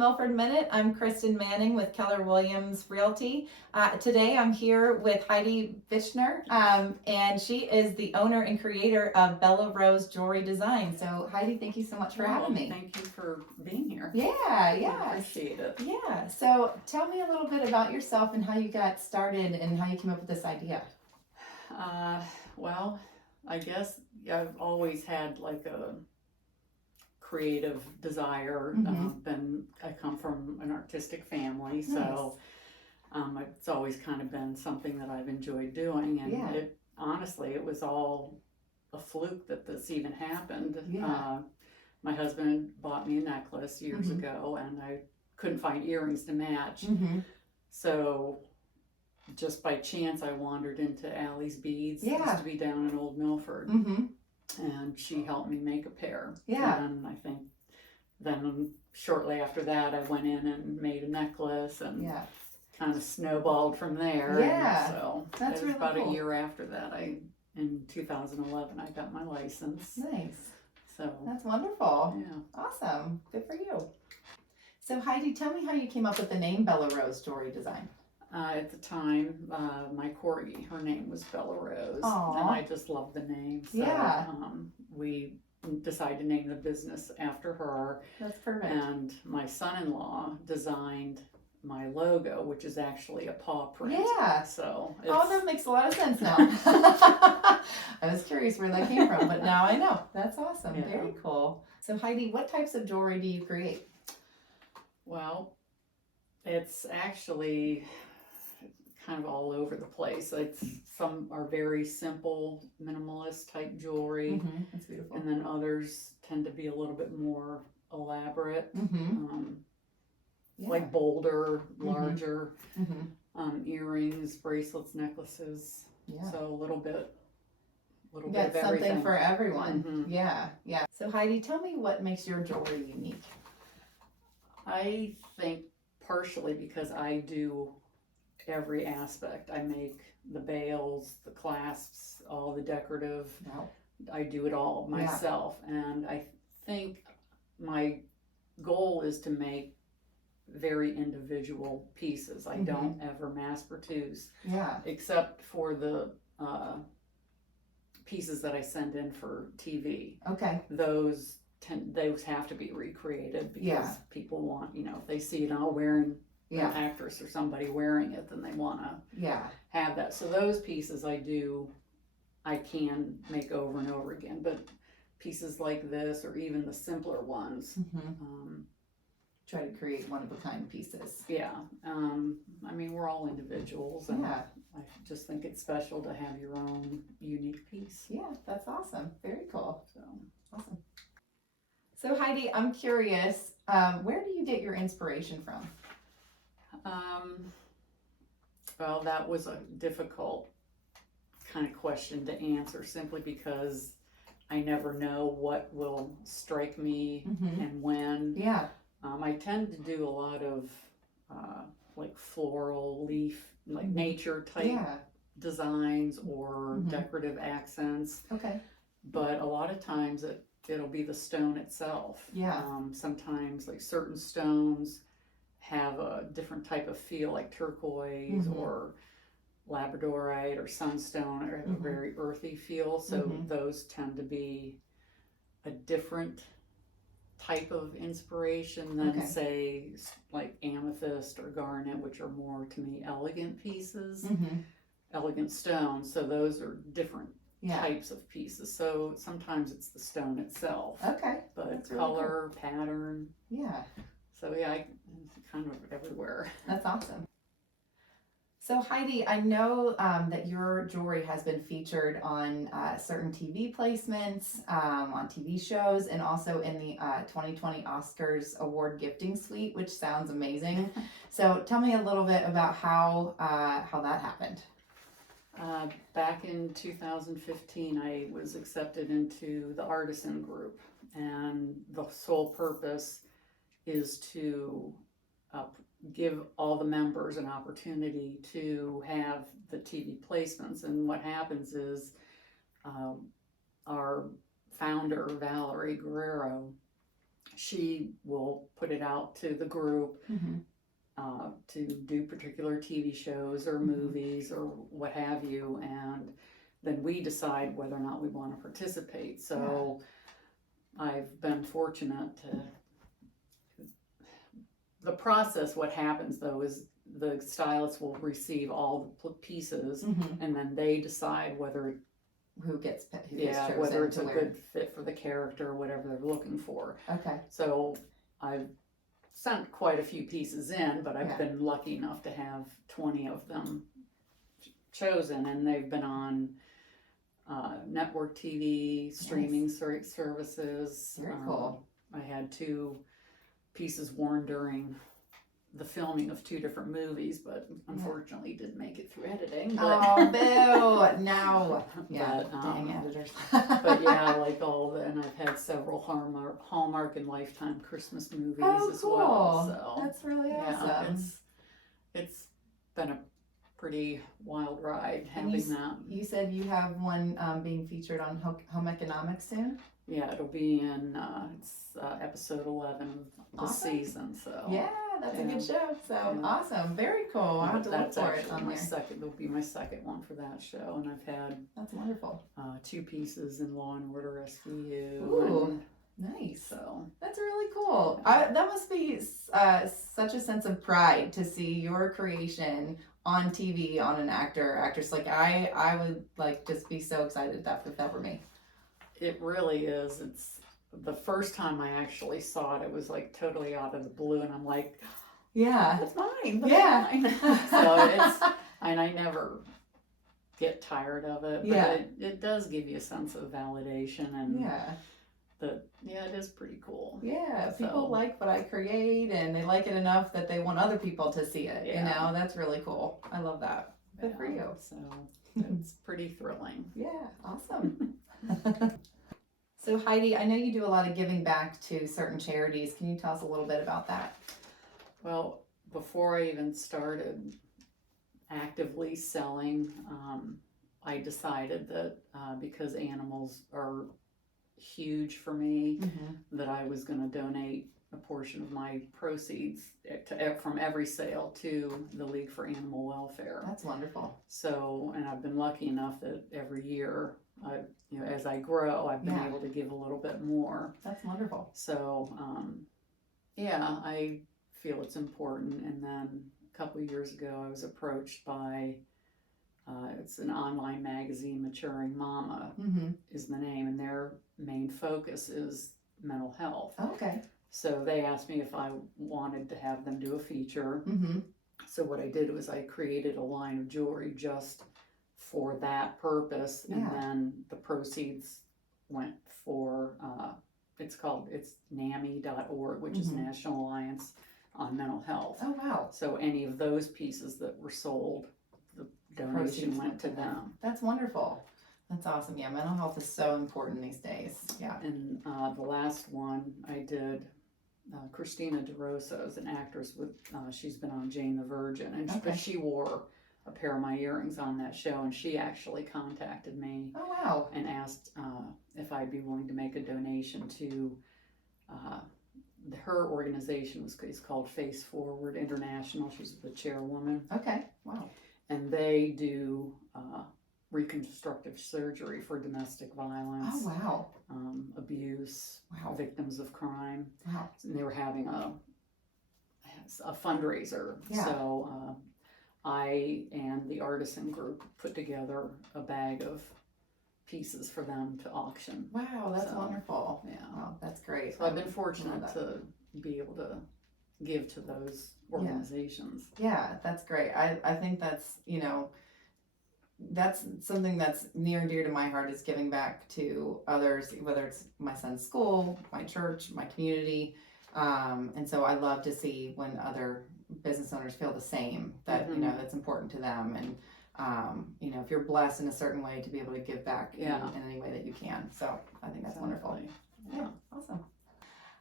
Milford Minute. I'm Kristen Manning with Keller Williams Realty. Today I'm here with Heidi Bichner, and she is the owner and creator of Bella Rose Jewelry Design. So Heidi, thank you so much for having me. Thank you for being here. Yeah. I appreciate it. Yeah, so tell me a little bit about yourself and how you got started and how you came up with this idea. Well, I guess I've always had like a creative desire. I come from an artistic family, so it's always kind of been something that I've enjoyed doing, and honestly it was all a fluke that this even happened. My husband bought me a necklace years ago, and I couldn't find earrings to match, so just by chance I wandered into Allie's Beads. It used to be down in Old Milford. And she helped me make a pair. And I think then shortly after that I went in and made a necklace, and kind of snowballed from there. So that's really about cool. a year after that, in 2011 I got my license. Nice. So that's wonderful. Yeah. Awesome. Good for you. So Heidi, tell me how you came up with the name Bella Rose Jewelry Design. At the time, my corgi, her name was Bella Rose. Aww. And I just loved the name. So we decided to name the business after her. That's perfect. And my son-in-law designed my logo, which is actually a paw print. So that makes a lot of sense now. I was curious where that came from, but now I know. That's awesome. Very cool. So Heidi, what types of jewelry do you create? Well, it's actually kind of all over the place. Some are very simple, minimalist type jewelry. That's beautiful. And then others tend to be a little bit more elaborate, like bolder, larger earrings, bracelets, necklaces. So a little bit of everything. Something for everyone. Yeah. So Heidi, tell me what makes your jewelry unique. I think partially because I do every aspect. I make the bails, the clasps, all the decorative. I do it all myself. And I think my goal is to make very individual pieces. I don't ever mass produce. Except for the pieces that I send in for TV. Those have to be recreated because people want, if they see it all wearing an actress or somebody wearing it, then they want to have that. So those pieces I can make over and over again. But pieces like this, or even the simpler ones, try to create one-of-a-kind pieces. I mean, we're all individuals, and I just think it's special to have your own unique piece. That's awesome. Very cool. So awesome. So Heidi, I'm curious, where do you get your inspiration from? Well, that was a difficult kind of question to answer, simply because I never know what will strike me and when. I tend to do a lot of like floral, leaf, like nature type designs or decorative accents. But a lot of times it'll be the stone itself. Sometimes like certain stones have a different type of feel, like turquoise or labradorite or sunstone, or have a very earthy feel. So those tend to be a different type of inspiration than say like amethyst or garnet, which are more, to me, elegant pieces, elegant stones. So those are different types of pieces. So sometimes it's the stone itself. But it's color, really cool. Pattern. So I kind of everywhere. That's awesome. So Heidi, I know that your jewelry has been featured on certain TV placements, on TV shows, and also in the 2020 Oscars award gifting suite, which sounds amazing. So tell me a little bit about how that happened. Back in 2015, I was accepted into the Artisan Group, and the sole purpose is to give all the members an opportunity to have the TV placements. And what happens is our founder, Valerie Guerrero, she will put it out to the group to do particular TV shows or movies or what have you, and then we decide whether or not we want to participate. So I've been fortunate to. The process, what happens though, is the stylist will receive all the pieces, and then they decide whether who gets whether it's a good fit for the character or whatever they're looking for. Okay. So I've sent quite a few pieces in, but I've been lucky enough to have 20 of them chosen, and they've been on network TV, streaming services. Very cool. I had 2 pieces worn during the filming of 2 different movies, but unfortunately didn't make it through editing. But, oh, boo! No. Yeah, but, dang editors. but yeah, like and I've had several Hallmark and Lifetime Christmas movies as cool. well. So that's really awesome. It's been a pretty wild ride having that. You said you have one being featured on Home Economics soon? Yeah, it'll be in it's episode 11 of the season. So yeah, that's a good show. So awesome, very cool. I'll have to look for it on there. That'll be my second one for that show, and I've had that's wonderful. 2 pieces in Law and Order SVU. Ooh, nice. So that's really cool. That must be such a sense of pride to see your creation on TV on an actress. Like I would like just be so excited if that were me. It really is. It's the first time I actually saw it. It was like totally out of the blue, and I'm like, yeah, that's mine. That's mine. So it's, and I never get tired of it. But it does give you a sense of validation, and it is pretty cool. Yeah, people like what I create, and they like it enough that they want other people to see it. You know, that's really cool. I love that. Good for you. So it's pretty thrilling. Yeah, awesome. So Heidi, I know you do a lot of giving back to certain charities. Can you tell us a little bit about that? Well, before I even started actively selling, I decided that because animals are huge for me, that I was going to donate a portion of my proceeds from every sale to the League for Animal Welfare. That's wonderful. So, and I've been lucky enough that every year, as I grow, I've been able to give a little bit more. That's wonderful. So, I feel it's important. And then a couple of years ago, I was approached by, it's an online magazine, Maturing Mama is the name, and their main focus is mental health. Okay. So they asked me if I wanted to have them do a feature. So what I did was I created a line of jewelry just for that purpose, and then the proceeds went for it's NAMI.org, which is National Alliance on Mental Health. Oh wow. So any of those pieces that were sold, the donation went to them. That's wonderful. That's awesome. Yeah, mental health is so important these days. Yeah. And the last one I did, Christina DeRosa is an actress with, she's been on Jane the Virgin, and she wore a pair of my earrings on that show, and she actually contacted me. Oh wow. And asked if I'd be willing to make a donation to her organization is called Face Forward International. She's the chairwoman. Okay. Wow. And they do reconstructive surgery for domestic violence. Oh wow. Abuse. Wow. Victims of crime. Wow. And they were having a fundraiser. Yeah. So I and the Artisan Group put together a bag of pieces for them to auction. Wow, that's wonderful. Yeah. Wow, that's great. So I've been fortunate to be able to give to those organizations. Yeah, that's great. I think that's, that's something that's near and dear to my heart, is giving back to others, whether it's my son's school, my church, my community. And so I love to see when other business owners feel the same, that, that's important to them. And, if you're blessed in a certain way, to be able to give back in any way that you can. So I think that's wonderful. Yeah, awesome.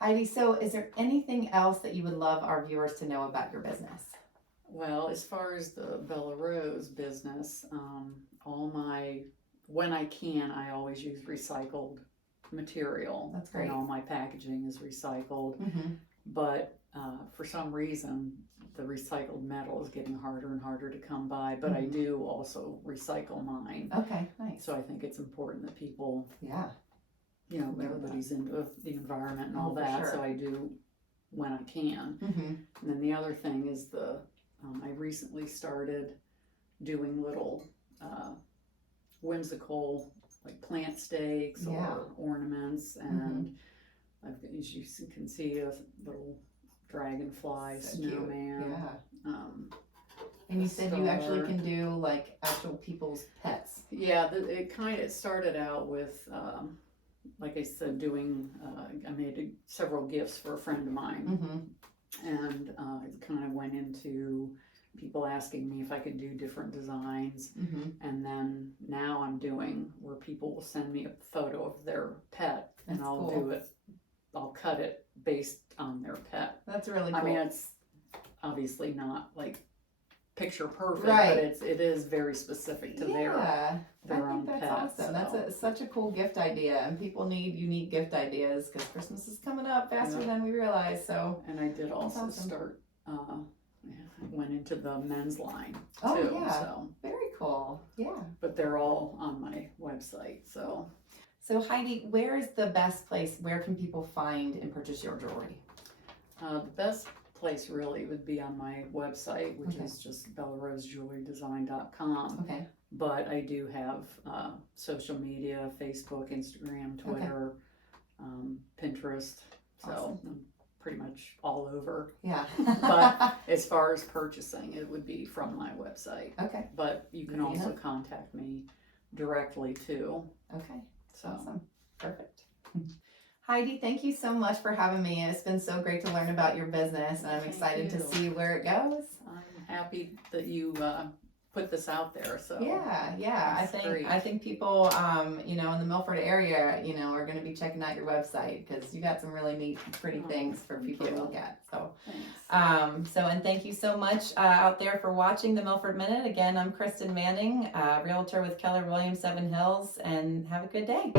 Heidi, so is there anything else that you would love our viewers to know about your business? Well, as far as the Bella Rose business, when I can, I always use recycled material. That's great. And all my packaging is recycled. Mm-hmm. But for some reason, the recycled metal is getting harder and harder to come by. But I Mhm. do also recycle mine. Okay, nice. So I think it's important that people, Yeah. you know, Know everybody's into the environment and all Oh, for that. sure. So I do when I can. Mm-hmm. And then the other thing is I recently started doing little whimsical like plant stakes Yeah. or ornaments, and as you can see, a little dragonfly, So cute. snowman. Yeah. Um, And you said you actually star. can do like actual people's pets. yeah, it started out with, like I said, doing. I made several gifts for a friend of mine, Mm-hmm. and it kind of went into people asking me if I could do different designs. Mm-hmm. And then now I'm doing where people will send me a photo of their pet, and That's I'll cool. I'll cut it based on their pet. That's really cool. I mean, it's obviously not like picture perfect, Right. but it is very specific to their I own think that's pet. awesome. That's such a cool gift idea, and people need unique gift ideas because Christmas is coming up faster Yeah. than we realize. So, And I did also awesome. start. I went into the men's line oh too. yeah, So, very cool. Yeah. but they're all on my website. So. So Heidi, where is the best place? Where can people find and purchase your jewelry? The best place really would be on my website, which Okay. is just bellarosejewelrydesign.com. Okay. But I do have social media, Facebook, Instagram, Twitter, Pinterest. So Awesome. I'm pretty much all over. Yeah. But as far as purchasing, it would be from my website. Okay. But you can Good also enough. contact me directly too. Okay. So Awesome. Perfect. Heidi, thank you so much for having me. It's been so great to learn about your business, and I'm Thank excited to you. see where it goes. I'm happy that you put this out there. So Yeah. That's great. I think people, in the Milford area, are going to be checking out your website because you got some really neat, pretty Oh, things for thank people to you. look at. So, thanks. and thank you so much out there for watching the Milford Minute. Again, I'm Kristen Manning, realtor with Keller Williams 7 Hills, and have a good day.